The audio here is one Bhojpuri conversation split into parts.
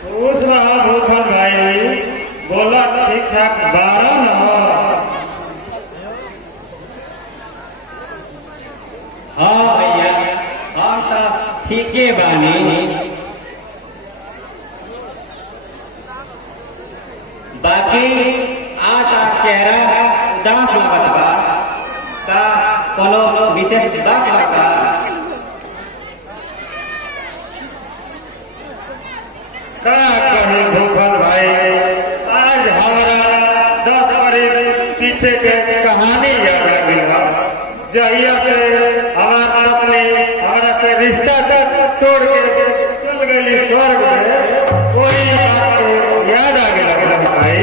खुश रहा भूखन भाई, बोला ठीक ठाक बारह न हो। हाँ भैया, हम तो ठीके बानी। बाकी आज आप चेहरा उदास लगत बा, का कोनो विशेष बात बा? का कहे भूखन भाई, आज हमारा 10 बरस पीछे के कहानी याद आ गई। जहिया से हमारा अपने हमारा से रिश्ता तोड़ के चल गई स्वर्ग में, कोई याद आ गया भाई।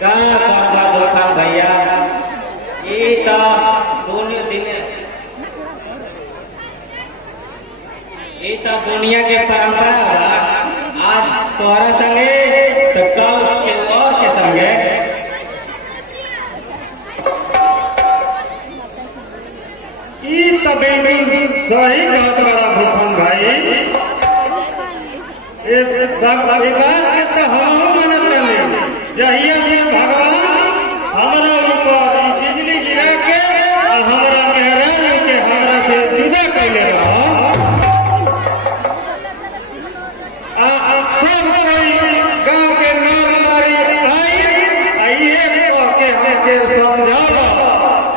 का करबा भूखन भैया, ये तो दोनों दिन ये तो दुनिया के परंपरा बा। आज तोरा संगे तो कल के और के संगे। ई तो बिल्कुल सही बात बड़ा भूखन भाई। एक सब बात के तो हम मनत नहीं। जहिया से भगवान हमारा ऊपर बिजली गिरा के हमारा मेहरान के हमारा से जुदा कैले रहा। सब कोई गांव के नाम मारी आइए के समझावा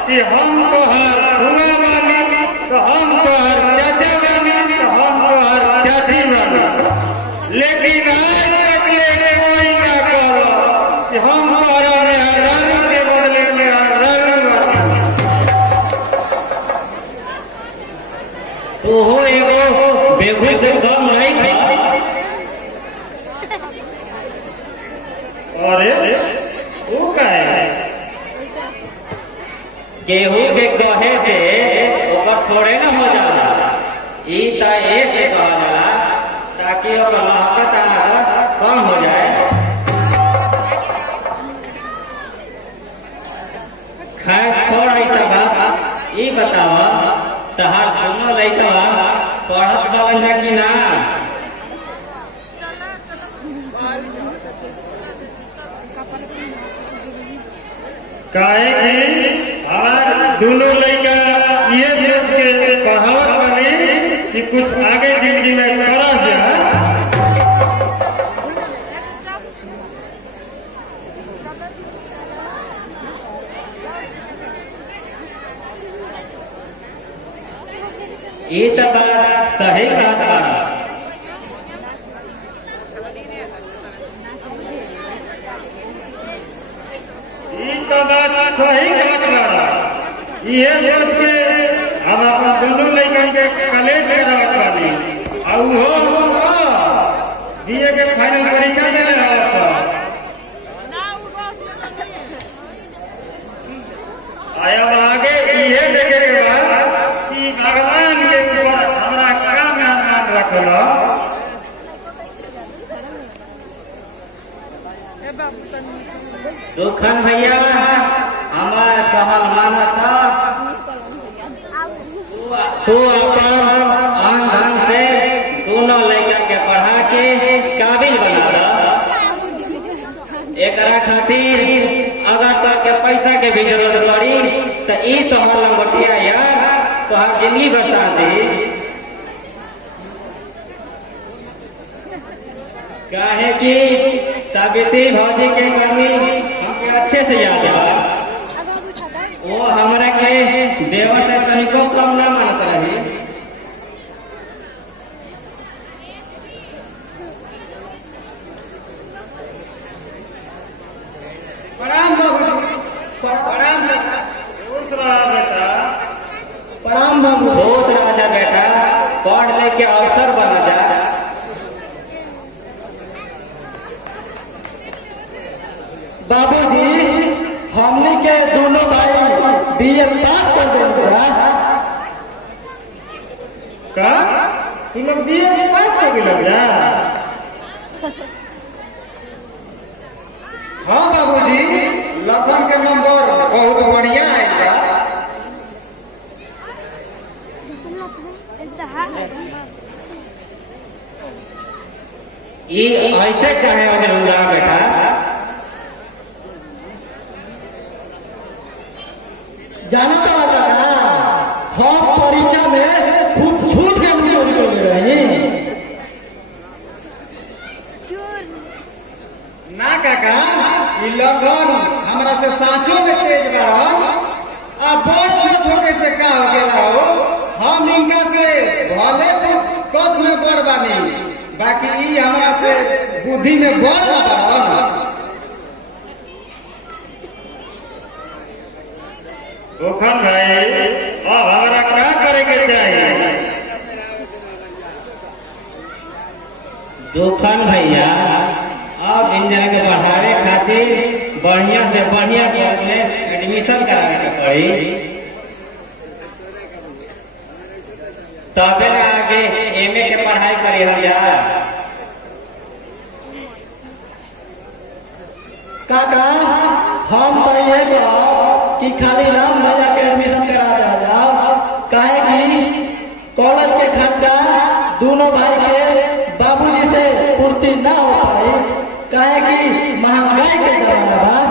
कि हम तोहार हुआ मानी, तो हम तोहार चाचा मानी, तो हम तोहार चाची मानी। लेकिन आज तक ले कोई ना कहो कि हम तोहरा मेहरान के बदले मेहरान मानी। तो हो एगो बेगू से कम नहीं था। अरे वो का है? गेहूं के गहे से ओकर थोड़े ना हो जाला। ई ता ए से कहा जाला ताकि ओकर महकत कम हो जाए। खैर छोड़ ऐसा ई बतावा, तहार दोनों लइका पढ़त बावन है कि ना? काहे कि हमार दोनों लड़का ये सोच के पढ़ावत बने कि कुछ आगे जिंदगी में करा जाए। ये तो बात सही बात बा। तो बात सही बात बा। ये सोच के हम अपना दोनों लड़का के कॉलेज में रखत बानी। और वो बीए के फाइनल परीक्षा दे रहा था। आया आगे ये देखे के बाद कि भगवान के ऊपर हमारा क्या मेहमान रखला। दुखन भैया, हमारा कहल माना था तू अपन आन ढंग से दोनों लड़का के पढ़ा के काबिल बना रहा। एकरा खातिर अगर तो के पैसा के भी जरूरत पड़ी तो ई तोहर लंगोटिया यार तोहर जिंदगी बता दी। काहे कि सावित्री भौजी के कमी हमके अच्छे से याद है। वो हमरा के देवर से तनिको कम ना मानत रही। प्रणाम बाबू। प्रणाम खुश रहा बेटा। प्रणाम बाबू। खुश रह जा बेटा, पढ़ ले के अवसर बन जा। बाबूजी, हमने के दोनों भाई बीए पास कर दिया। का तुम लोग बीए पास कर दिया? हाँ बाबूजी, लखन के नंबर बहुत बढ़िया आएगा। ये ऐसे चाहे अगर हुआ बेटा जाना तो आता ना हम परीक्षा में खूब छूट के चोरी कर रहे ना काका ई लगन हमरा से साँचो में तेज बाड़न आ बड़ छोट होके से का हो गेला हो हम इनका से भले तो कद में बड़ बानी बाकी ई हमरा से बुद्धि में बड़ बाड़न ओखन भाई अब हमरा क्या करे के चाहिए दुखन भैया अब इन जना के बढ़ावे खातिर बढ़िया से बढ़िया कॉलेज में एडमिशन करावे के पड़ी तबे आगे एमए के पढ़ाई करी हम यार काका हम तो ये कहब कि खाली राम भैया के एडमिशन करा जाओ काहे कि कॉलेज के खर्चा दोनों भाई के बाबूजी से पूर्ति ना हो पाई काहे कि महंगाई के जमाना बा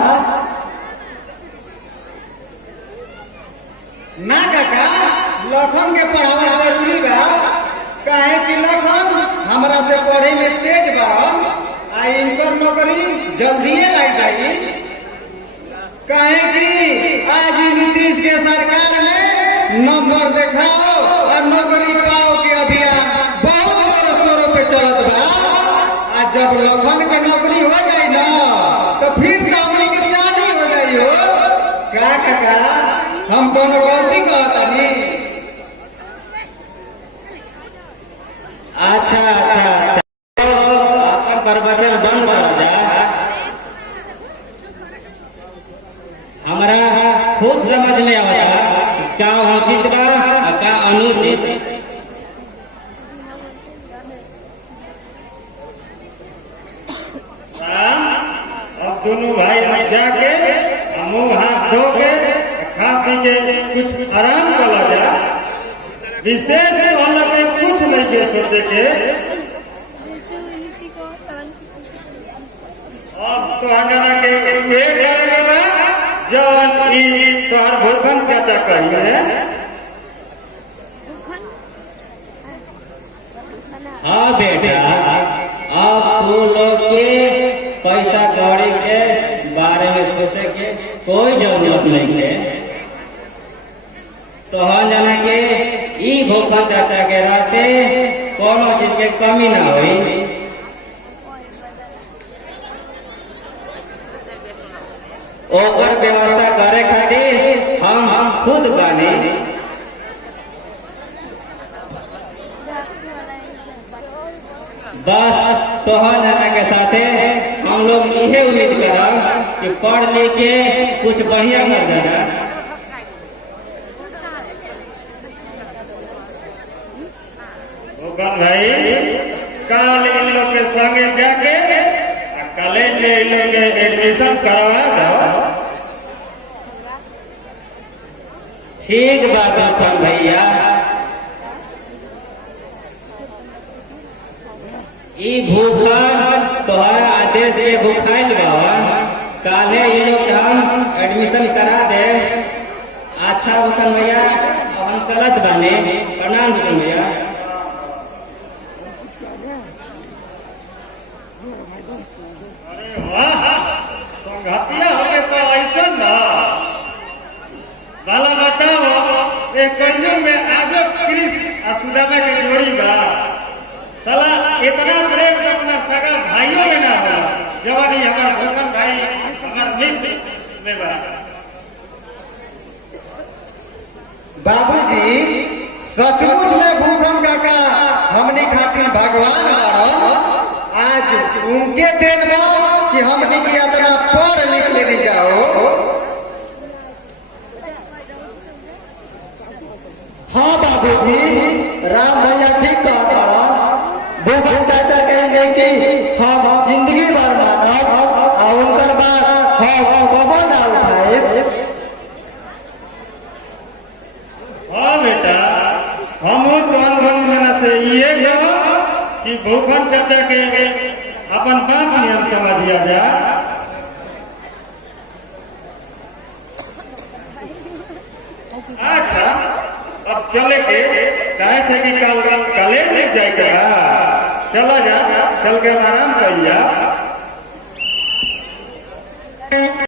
ना काका लखन के पढ़ावा जरूरी बा काहे कि लखन हमरा से पढ़े में तेज बा आ इनकर नौकरी जल्दीए लग जाई काहे कि आज ही नीतीश के सरकार में नंबर दिखाओ और नौकरी पाओ के अभियान बहुत जोरों पे चलत बा आ जब लखन के नौकरी हो जाए ना तो फिर कामनी के चांदी हो जाई हो का काका हम कोनो गलती कहता नहीं अच्छा अच्छा अच्छा अपन प्रवचन बंद कर जा हमारा खुद समझ में आवता क्या उचित बा और क्या अनुचित अब दोनों भाई अब जाके मुंह हाथ धो के खा पी के कुछ आराम कर जा विशेष वाला पे कुछ नहीं के सोचे के अब तो हंगाना के ये करेगा जवन ई तोहर भूखन चाचा कहिए हाँ बेटा अब तू लोग के पैसा कौड़ी के बारे में सोचे के कोई जरूरत नहीं है तो हम जाना के ई भूखन चाचा के रहते कोनो चीज के कमी ना हुई ओकर व्यवस्था करे खातिर हम खुद बानी बस तोहर जाना के साथे हम लोग इहे उम्मीद करब कि पढ़ लिख के कुछ बढ़िया कर देना भाई कल इन लोग के संगे जाके कॉलेज में इन लोग के एडमिशन करवा दो ठीक बात अपन भैया ई भूखन तोहरा आदेश के भूखाइल बा काले ये लोग हम एडमिशन करा दे अच्छा भूखन भैया अब हम चलत बने प्रणाम भूखन भैया संघातिया होके तो ऐसा ना बाला बताओ एक कन्या में आगे कृष्ण और सुदामा के जोड़ी बा साला इतना प्रेम तो अपना सगा भाइयों में ना हो जवानी हमारा भूखन भाई हमारा मित्र में बा बाबूजी सचमुच में भूखन काका हमने खातिर भगवान आज उनके देन कि हमने की यात्रा पढ़ लिख लेने जाओ हाँ बाबूजी राम भैया ठीक कहता भूखन चाचा कहेंगे कि हम जिंदगी भर मानब और उनकर बात हम कबो ना उठाए हाँ बेटा हम तो अनुभव से ये कि भूखन चाचा के अपन बात नियम समझिया जा। अच्छा अब चले के कहे से कि कल कॉलेज जाए के चला जा, चल के आराम कर लिया।